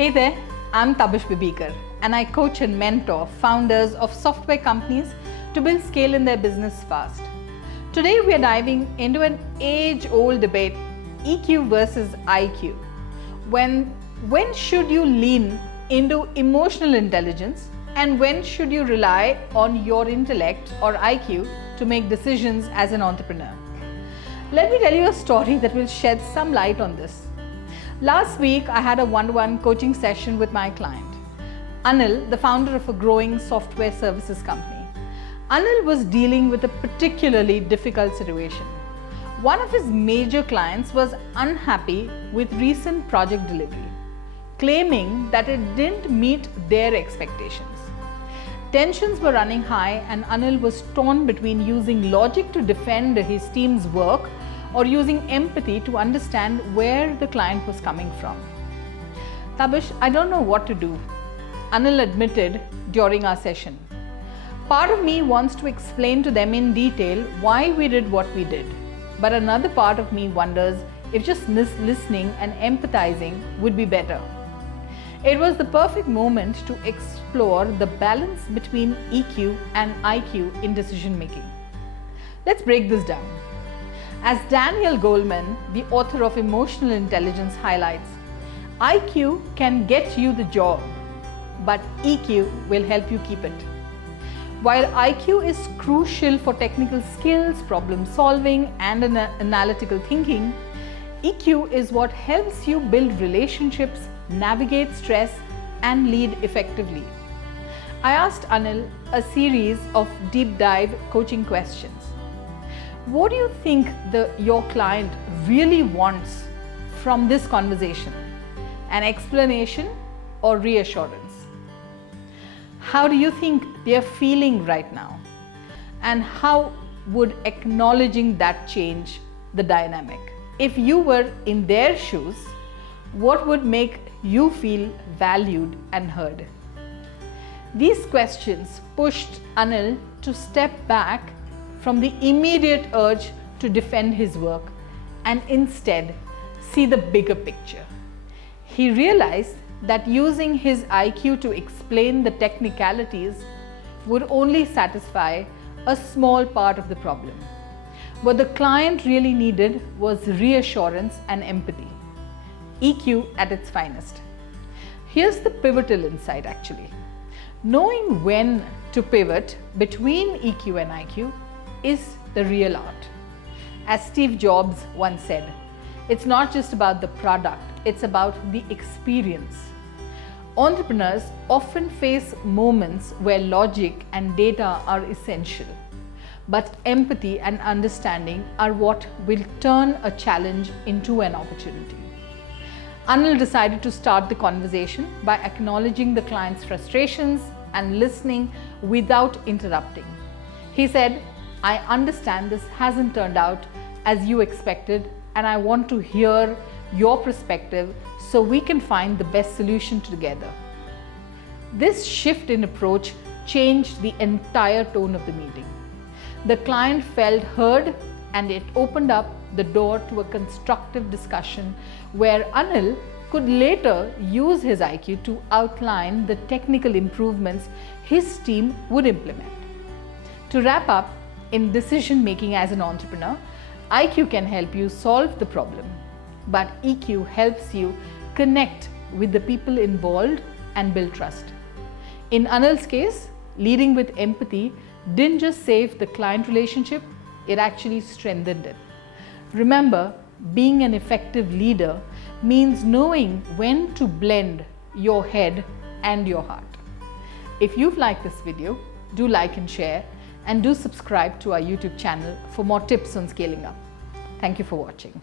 Hey there, I'm Tabish Bibikar and I coach and mentor founders of software companies to build scale in their business fast. Today we are diving into an age-old debate, EQ versus IQ. When should you lean into emotional intelligence and when should you rely on your intellect or IQ to make decisions as an entrepreneur? Let me tell you a story that will shed some light on this. Last week, I had a one-to-one coaching session with my client, Anil, the founder of a growing software services company. Anil was dealing with a particularly difficult situation. One of his major clients was unhappy with recent project delivery, claiming that it didn't meet their expectations. Tensions were running high and Anil was torn between using logic to defend his team's work or using empathy to understand where the client was coming from. Tabish, I don't know what to do, Anil admitted during our session. Part of me wants to explain to them in detail why we did what we did, but another part of me wonders if just listening and empathizing would be better. It was the perfect moment to explore the balance between EQ and IQ in decision making. Let's break this down. As Daniel Goleman, the author of Emotional Intelligence, highlights, IQ can get you the job, but EQ will help you keep it. While IQ is crucial for technical skills, problem solving, and analytical thinking, EQ is what helps you build relationships, navigate stress, and lead effectively. I asked Anil a series of deep dive coaching questions. What do you think your client really wants from this conversation? An explanation or reassurance? How do you think they're feeling right now? And how would acknowledging that change the dynamic? If you were in their shoes, what would make you feel valued and heard? These questions pushed Anil to step back from the immediate urge to defend his work and instead see the bigger picture. He realized that using his IQ to explain the technicalities would only satisfy a small part of the problem. What the client really needed was reassurance and empathy. EQ at its finest. Here's the pivotal insight actually. Knowing when to pivot between EQ and IQ is the real art. As Steve Jobs once said, it's not just about the product, it's about the experience. Entrepreneurs often face moments where logic and data are essential, but empathy and understanding are what will turn a challenge into an opportunity. Anil decided to start the conversation by acknowledging the client's frustrations and listening without interrupting. He said, I understand this hasn't turned out as you expected, and I want to hear your perspective so we can find the best solution together. This shift in approach changed the entire tone of the meeting. The client felt heard and it opened up the door to a constructive discussion where Anil could later use his IQ to outline the technical improvements his team would implement. To wrap up, in decision making as an entrepreneur, IQ can help you solve the problem, but EQ helps you connect with the people involved and build trust. In Anil's case, leading with empathy didn't just save the client relationship, it actually strengthened it. Remember, being an effective leader means knowing when to blend your head and your heart. If you've liked this video, do like and share, and do subscribe to our YouTube channel for more tips on scaling up. Thank you for watching.